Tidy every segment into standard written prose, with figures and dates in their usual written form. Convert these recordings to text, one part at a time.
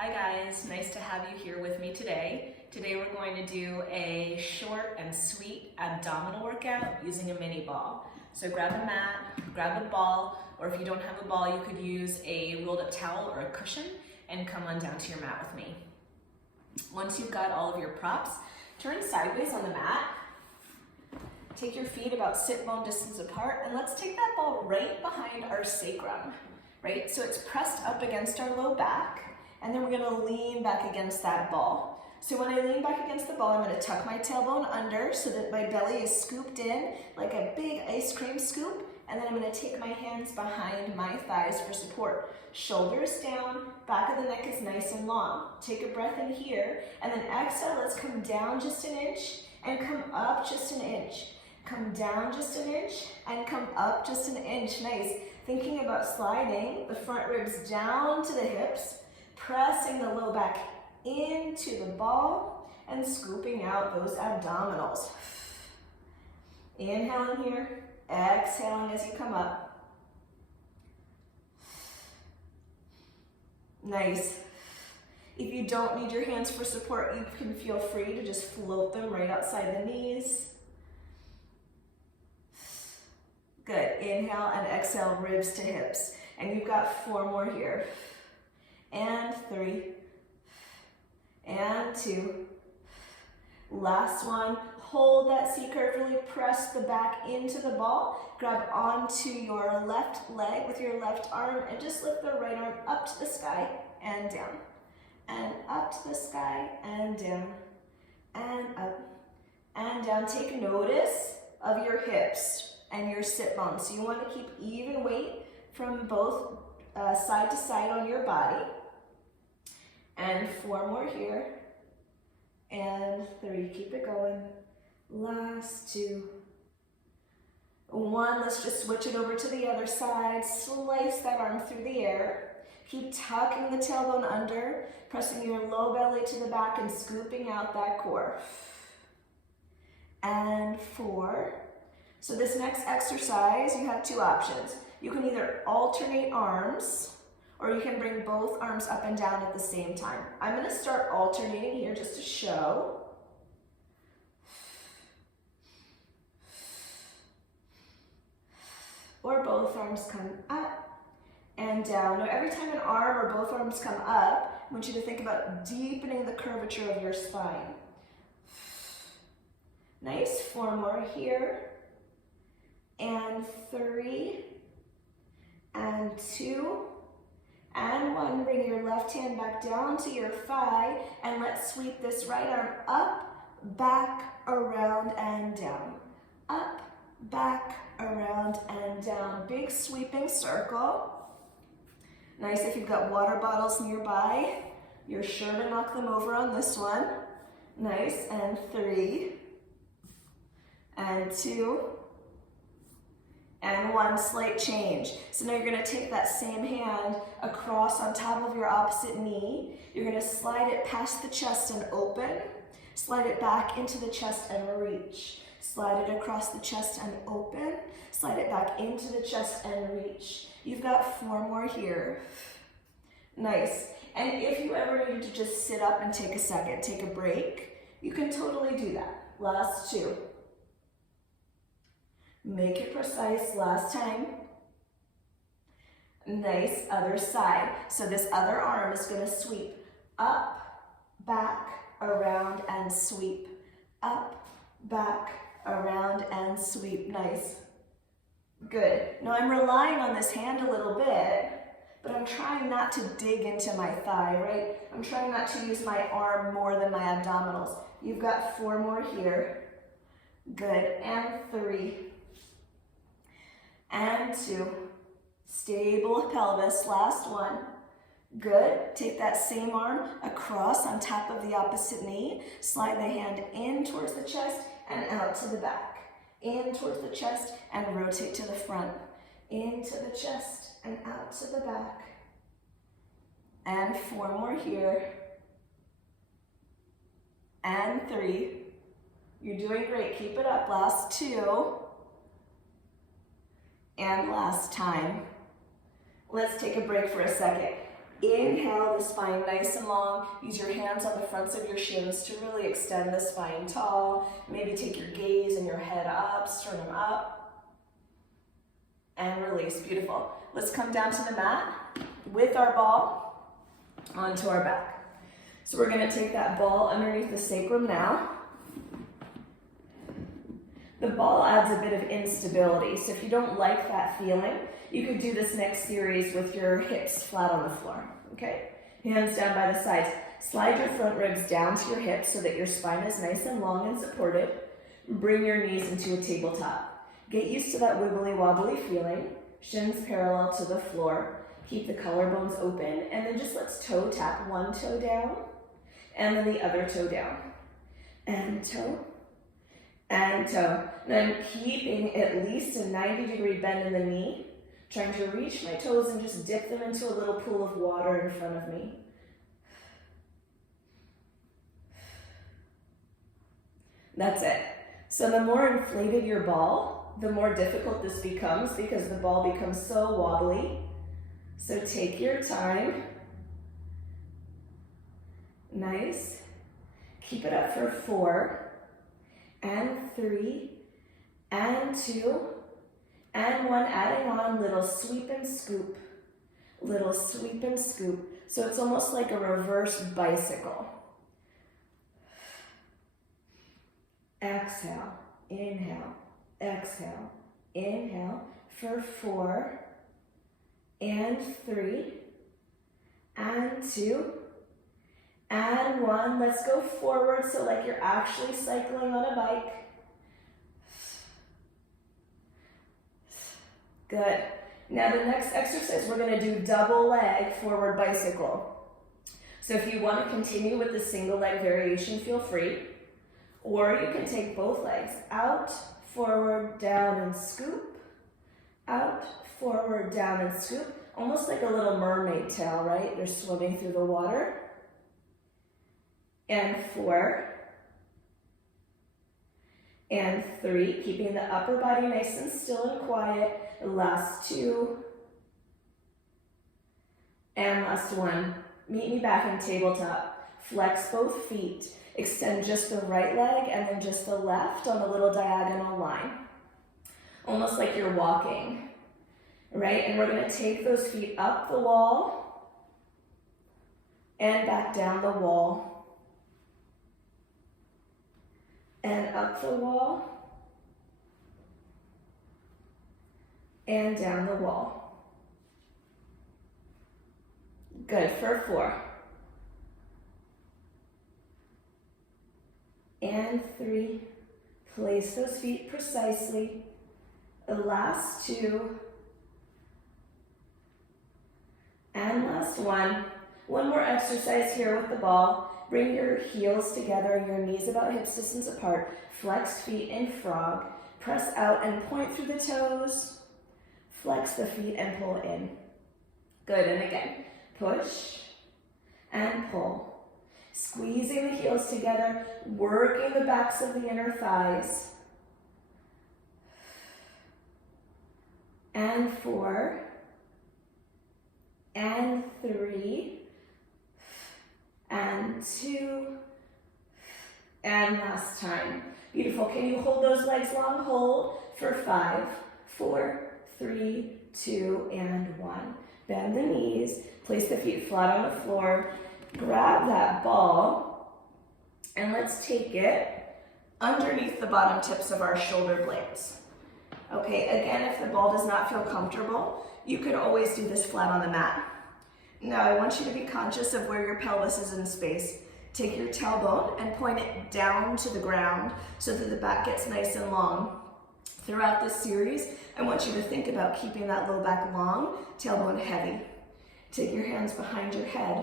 Hi guys, nice to have you here with me today. Today we're going to do a short and sweet abdominal workout using a mini ball. So grab a mat, grab a ball, or if you don't have a ball, you could use a rolled up towel or a cushion and come on down to your mat with me. Once you've got all of your props, turn sideways on the mat. Take your feet about sit bone distance apart, and let's take that ball right behind our sacrum, right? So it's pressed up against our low back. And then we're gonna lean back against that ball. So when I lean back against the ball, I'm gonna tuck my tailbone under so that my belly is scooped in like a big ice cream scoop. And then I'm gonna take my hands behind my thighs for support. Shoulders down, back of the neck is nice and long. Take a breath in here, and then exhale, let's come down just an inch and come up just an inch. Come down just an inch and come up just an inch. Nice. Thinking about sliding the front ribs down to the hips, pressing the low back into the ball and scooping out those abdominals. Inhaling here, exhaling as you come up. Nice. If you don't need your hands for support, you can feel free to just float them right outside the knees. Good. Inhale and exhale, ribs to hips. And you've got 4 more here. And 3, and 2, last one. Hold that C curve, really press the back into the ball, grab onto your left leg with your left arm, and just lift the right arm up to the sky and down, and up to the sky and down, and up and down. Take notice of your hips and your sit bones. So you want to keep even weight from both side to side on your body. And 4 more here, and 3, keep it going, last 2, 1, let's just switch it over to the other side, slice that arm through the air, keep tucking the tailbone under, pressing your low belly to the back and scooping out that core, and 4. So this next exercise, you have 2 options. You can either alternate arms, or you can bring both arms up and down at the same time. I'm gonna start alternating here just to show. Or both arms come up and down. Now every time an arm or both arms come up, I want you to think about deepening the curvature of your spine. Nice, 4 more here. And 3, and 2, and 1, bring your left hand back down to your thigh, and let's sweep this right arm up, back, around, and down. Up, back, around, and down. Big sweeping circle. Nice if you've got water bottles nearby. You're sure to knock them over on this one. Nice, and 3, and 2, and 1, slight change. So now you're gonna take that same hand across on top of your opposite knee. You're gonna slide it past the chest and open. Slide it back into the chest and reach. Slide it across the chest and open. Slide it back into the chest and reach. You've got 4 more here. Nice. And if you ever need to just sit up and take a second, take a break, you can totally do that. Last 2. Make it precise, last time. Nice, other side. So this other arm is gonna sweep up, back, around, and sweep. Up, back, around, and sweep. Nice. Good. Now I'm relying on this hand a little bit, but I'm trying not to dig into my thigh, right? I'm trying not to use my arm more than my abdominals. You've got 4 more here. Good, and 3. And 2, stable pelvis, last 1. Good, take that same arm across on top of the opposite knee, slide the hand in towards the chest and out to the back. In towards the chest and rotate to the front. Into the chest and out to the back. And 4 more here. And 3. You're doing great, keep it up, last 2. And last time. Let's take a break for a second. Inhale the spine nice and long. Use your hands on the fronts of your shins to really extend the spine tall. Maybe take your gaze and your head up, sternum up. And release, beautiful. Let's come down to the mat with our ball onto our back. So we're gonna take that ball underneath the sacrum now. The ball adds a bit of instability, so if you don't like that feeling, you could do this next series with your hips flat on the floor, okay? Hands down by the sides. Slide your front ribs down to your hips so that your spine is nice and long and supported. Bring your knees into a tabletop. Get used to that wibbly wobbly feeling. Shins parallel to the floor. Keep the collarbones open, and then just let's toe tap. One toe down, and then the other toe down. And toe. And toe. And I'm keeping at least a 90-degree bend in the knee, trying to reach my toes and just dip them into a little pool of water in front of me. That's it. So the more inflated your ball, the more difficult this becomes because the ball becomes so wobbly. So take your time. Nice. Keep it up for 4. And 3, and 2, and 1, adding on little sweep and scoop, little sweep and scoop. So it's almost like a reverse bicycle. Exhale, inhale, exhale, inhale for 4, and 3, and 2, and 1, let's go forward so like you're actually cycling on a bike. Good. Now the next exercise, we're gonna do double leg forward bicycle. So if you wanna continue with the single leg variation, feel free. Or you can take both legs out, forward, down, and scoop. Out, forward, down, and scoop. Almost like a little mermaid tail, right? You're swimming through the water. And 4, and 3, keeping the upper body nice and still and quiet. Last 2, and last 1. Meet me back in tabletop. Flex both feet. Extend just the right leg and then just the left on a little diagonal line. Almost like you're walking, right? And we're gonna take those feet up the wall and back down the wall. And up the wall, and down the wall. Good, for 4. And 3, place those feet precisely. The last 2, and last 1. One more exercise here with the ball. Bring your heels together, your knees about hips distance apart. Flex feet in frog. Press out and point through the toes. Flex the feet and pull in. Good, and again. Push and pull. Squeezing the heels together, working the backs of the inner thighs. And 4. And 3. And 2, and last time. Beautiful. Can you hold those legs long? Hold for 5, 4, 3, 2, and 1. Bend the knees, place the feet flat on the floor, grab that ball, and let's take it underneath the bottom tips of our shoulder blades. Okay, again, if the ball does not feel comfortable, you could always do this flat on the mat. Now I want you to be conscious of where your pelvis is in space. Take your tailbone and point it down to the ground so that the back gets nice and long. Throughout this series, I want you to think about keeping that low back long, tailbone heavy. Take your hands behind your head.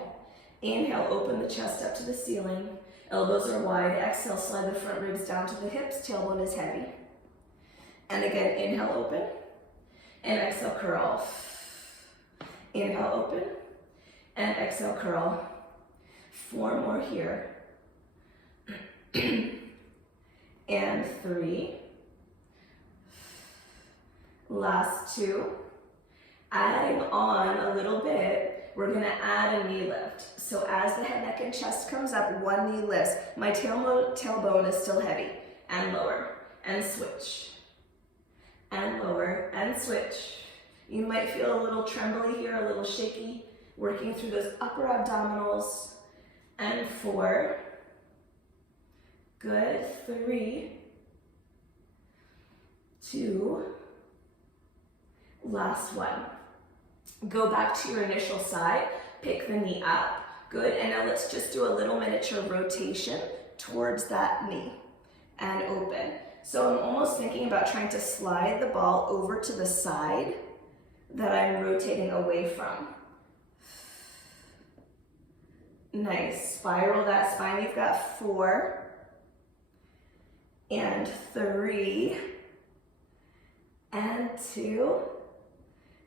Inhale, open the chest up to the ceiling. Elbows are wide. Exhale, slide the front ribs down to the hips. Tailbone is heavy. And again, inhale, open. And exhale, curl. Inhale, open. And exhale, curl. 4 more here. And 3. Last 2. Adding on a little bit, we're gonna add a knee lift. So as the head, neck, and chest comes up, one knee lifts. My tailbone is still heavy, and lower, and switch, and lower, and switch. You might feel a little trembly here, a little shaky, working through those upper abdominals, and 4, good, 3, 2, last one. Go back to your initial side, pick the knee up, good, and now let's just do a little miniature rotation towards that knee, and open. So I'm almost thinking about trying to slide the ball over to the side that I'm rotating away from. Nice, spiral that spine. You've got 4, and 3, and 2.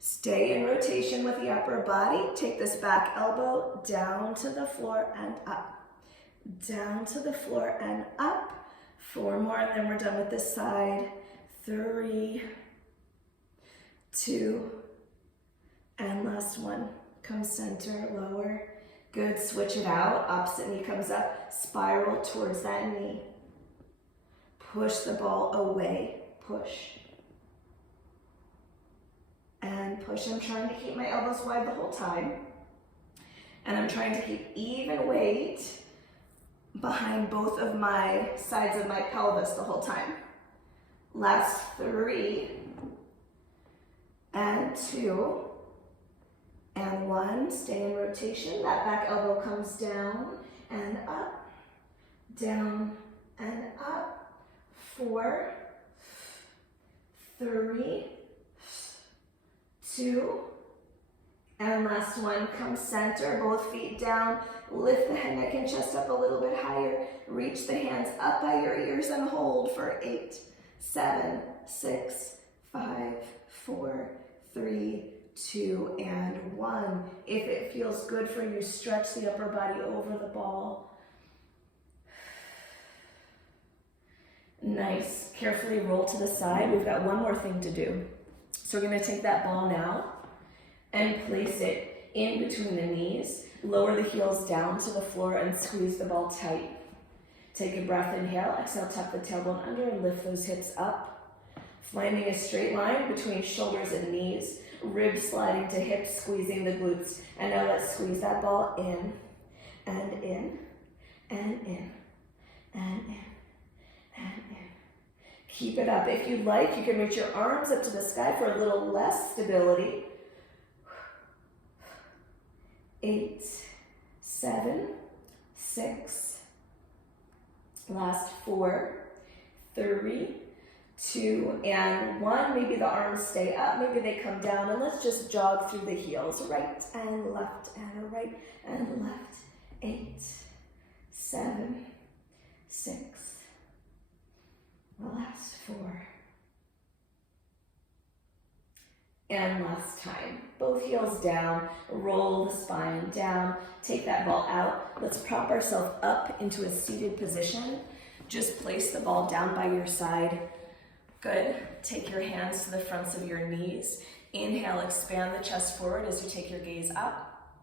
Stay in rotation with the upper body. Take this back elbow down to the floor and up. Down to the floor and up. 4 more, and then we're done with this side. 3, 2, and last one. Come center, lower. Good, switch it out. Opposite knee comes up. Spiral towards that knee. Push the ball away. Push. And push. I'm trying to keep my elbows wide the whole time. And I'm trying to keep even weight behind both of my sides of my pelvis the whole time. Last 3, and 2, and 1. Stay in rotation. That back elbow comes down and up, down and up. 4, 3, 2, and last one. Come center, both feet down. Lift the head, neck, and chest up a little bit higher. Reach the hands up by your ears and hold for 8, 7, 6, 5, 4, 3, 2, and 1. If it feels good for you, stretch the upper body over the ball. Nice. Carefully roll to the side. We've got one more thing to do. So we're going to take that ball now and place it in between the knees. Lower the heels down to the floor and squeeze the ball tight. Take a breath, inhale, exhale, tuck the tailbone under and lift those hips up. Finding a straight line between shoulders and knees, ribs sliding to hips, squeezing the glutes. And now let's squeeze that ball in, and in, and in, and in, and in. Keep it up. If you'd like, you can reach your arms up to the sky for a little less stability. 8, 7, 6, last 4, 3, 2, and 1. Maybe the arms stay up, maybe they come down, and let's just jog through the heels. Right and left and right and left. 8, 7, 6, last 4. And last time, both heels down, roll the spine down, take that ball out. Let's prop ourselves up into a seated position. Just place the ball down by your side. Good. Take your hands to the fronts of your knees. Inhale, expand the chest forward as you take your gaze up.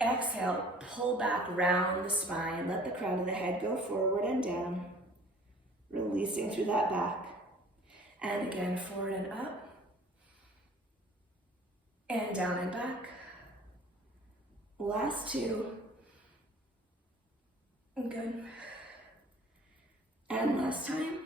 Exhale, pull back, round the spine. Let the crown of the head go forward and down, releasing through that back. And again, forward and up. And down and back. Last 2. Good. And last time.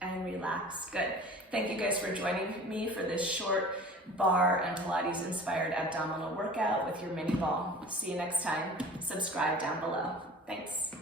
And relax. Good. Thank you guys for joining me for this short bar and Pilates inspired abdominal workout with your mini ball. See you next time. Subscribe down below. Thanks.